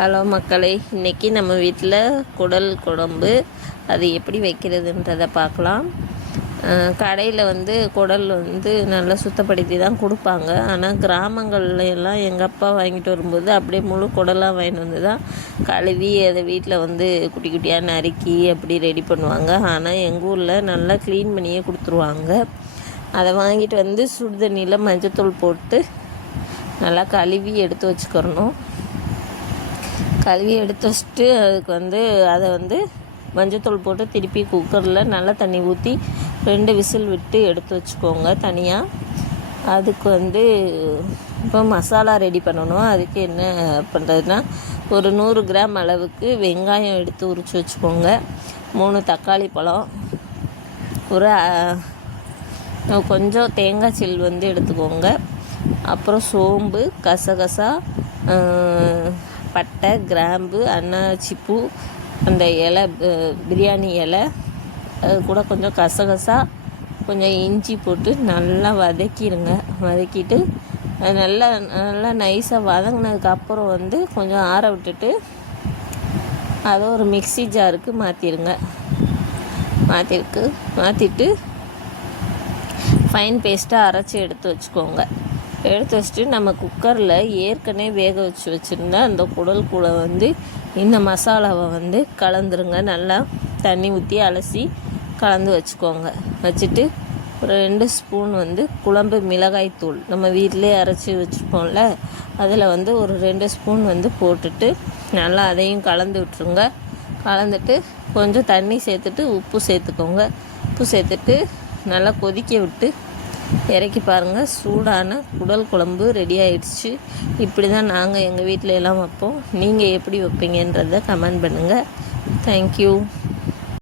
Hello மக்களே, இன்றைக்கி நம்ம வீட்டில் குடல் குழம்பு அது எப்படி வைக்கிறதுன்றதை பார்க்கலாம். கடையில் குடல் நல்லா சுத்தப்படுத்தி தான் கொடுப்பாங்க. ஆனால் கிராமங்கள்ல எல்லாம் எங்கள் அப்பா வாங்கிட்டு வரும்போது அப்படியே முழு குடலாக வாங்கிட்டு வந்து தான் கழுவி அதை வீட்டில் குட்டி குட்டியாக நறுக்கி அப்படி ரெடி பண்ணுவாங்க. ஆனால் எங்கள் ஊரில் நல்லா க்ளீன் பண்ணியே கொடுத்துருவாங்க. அதை வாங்கிட்டு சுடுதண்ணியில் மஞ்சத்தூள் போட்டு நல்லா கழுவி எடுத்து வச்சுக்கிறணும். கழுவி எடுத்து வச்சுட்டு அதுக்கு அதை மஞ்சத்தூள் போட்டு திருப்பி குக்கரில் நல்லா தண்ணி ஊற்றி 2 விசில் விட்டு எடுத்து வச்சுக்கோங்க தனியாக. அதுக்கு இப்போ மசாலா ரெடி பண்ணணும். அதுக்கு என்ன பண்ணுறதுன்னா, ஒரு 100 கிராம் அளவுக்கு வெங்காயம் எடுத்து உரித்து வச்சுக்கோங்க. 3 தக்காளி பழம், ஒரு கொஞ்சம் தேங்காய் சில் எடுத்துக்கோங்க. அப்புறம் சோம்பு, கசகசா, பட்டை, கிராம்பு, அன்னாச்சிப்பூ, அந்த இலை, பிரியாணி இலை, அது கூட கொஞ்சம் கசகசா, கொஞ்சம் இஞ்சி போட்டு நல்லா வதக்கிடுங்க. வதக்கிட்டு அது நல்லா நல்லா நைஸாக வதங்கினதுக்கப்புறம் கொஞ்சம் ஆற விட்டுட்டு அதை ஒரு மிக்ஸி ஜாருக்கு மாற்றிடுங்க. மாற்றிட்டு ஃபைன் பேஸ்ட்டாக அரைச்சி எடுத்து வச்சுக்கோங்க. எடுத்து வச்சுட்டு நம்ம குக்கரில் ஏற்கனவே வேக வச்சுருந்தா அந்த குடல் கூட இந்த மசாலாவை கலந்துருங்க. நல்லா தண்ணி ஊற்றி அலசி கலந்து வச்சுக்கோங்க. வச்சுட்டு ஒரு 2 ஸ்பூன் குழம்பு மிளகாய் தூள் நம்ம வீட்டிலே அரைச்சி வச்சுருப்போம்ல, அதில் ஒரு 2 ஸ்பூன் போட்டுட்டு நல்லா அதையும் கலந்து விட்டுருங்க. கலந்துட்டு கொஞ்சம் தண்ணி சேர்த்துட்டு உப்பு சேர்த்துக்கோங்க. உப்பு சேர்த்துட்டு நல்லா கொதிக்க விட்டு இறக்கி பாருங்கள். சூடான குடல் குழம்பு ரெடி ஆயிடுச்சு. இப்படி தான் நாங்கள் எங்கள் வீட்டில் எல்லாம் வைப்போம். நீங்கள் எப்படி வைப்பீங்கன்றதை கமெண்ட் பண்ணுங்கள். தேங்க்யூ.